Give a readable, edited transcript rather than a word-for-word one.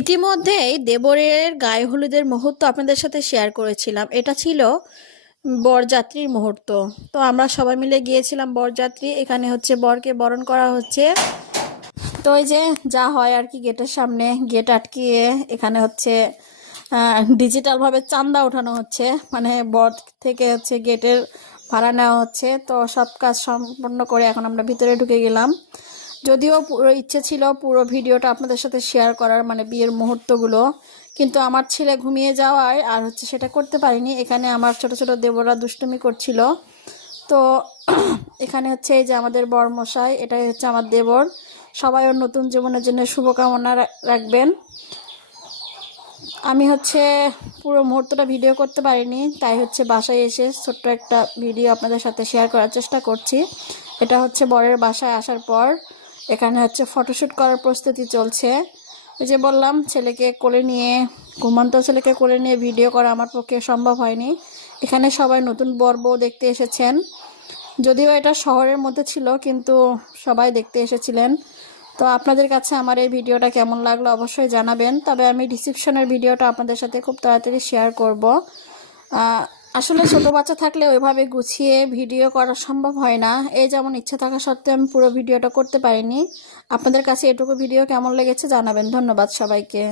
ইতিমধ্যেই দেবরের গায়ে হলুদের মুহূর্ত আপনাদের সাথে শেয়ার করেছিলাম। এটা ছিল বরযাত্রীর মুহূর্ত। তো আমরা সবাই মিলে গিয়েছিলাম বরযাত্রী। এখানে হচ্ছে বরকে বরণ করা হচ্ছে। তো এই যে যা হয় আর কি, গেটের সামনে গেট আটকিয়ে এখানে হচ্ছে ডিজিটাল ভাবে চাঁদা ওঠানো হচ্ছে, মানে বর থেকে হচ্ছে গেটের ভাড়া নেওয়া হচ্ছে। তো সব কাজ সম্পন্ন করে এখন আমরা ভিতরে ঢুকে গেলাম। যদিও পুরো ইচ্ছে ছিল পুরো ভিডিওটা আপনাদের সাথে শেয়ার করার, মানে বিয়ের মুহূর্তগুলো, কিন্তু আমার ছেলে ঘুমিয়ে যাওয়ায় আর হচ্ছে সেটা করতে পারিনি। এখানে আমার ছোট ছোট দেবরা দুষ্টুমি করছিল। তো এখানে হচ্ছে এই যে আমাদের বরমশাই, এটাই হচ্ছে আমার দেবর। সবাই ওর নতুন জীবনের জন্য শুভকামনা রাখবেন। আমি হচ্ছে পুরো মুহূর্তটা ভিডিও করতে পারিনি, তাই হচ্ছে বাসায় এসে ছোট্ট একটা ভিডিও আপনাদের সাথে শেয়ার করার চেষ্টা করছি। এটা হচ্ছে বরের বাসায় আসার পর এখানে হচ্ছে ফটোশ্যুট করার প্রস্তুতি চলছে। ওই যে বললাম, ছেলেকে কোলে নিয়ে, ঘুমন্ত ছেলেকে কোলে নিয়ে ভিডিও করা আমার পক্ষে সম্ভব হয়নি। এখানে সবাই নতুন বর বউ দেখতে এসেছেন। যদিও এটা শহরের মধ্যে ছিল, কিন্তু সবাই দেখতে এসেছিলেন। তো আপনাদের কাছে আমার এই ভিডিওটা কেমন লাগলো অবশ্যই জানাবেন। তবে আমি রিসেপশনের ভিডিওটা আপনাদের সাথে খুব তাড়াতাড়ি শেয়ার করব। আসলে ছোট বাচ্চা থাকলে ওইভাবে গুছিয়ে ভিডিও করা সম্ভব হয় না। এই যেমন ইচ্ছা থাকা সত্ত্বেও আমি পুরো ভিডিওটা করতে পারিনি। আপনাদের কাছে এটুকু ভিডিও কেমন লেগেছে জানাবেন। ধন্যবাদ সবাইকে।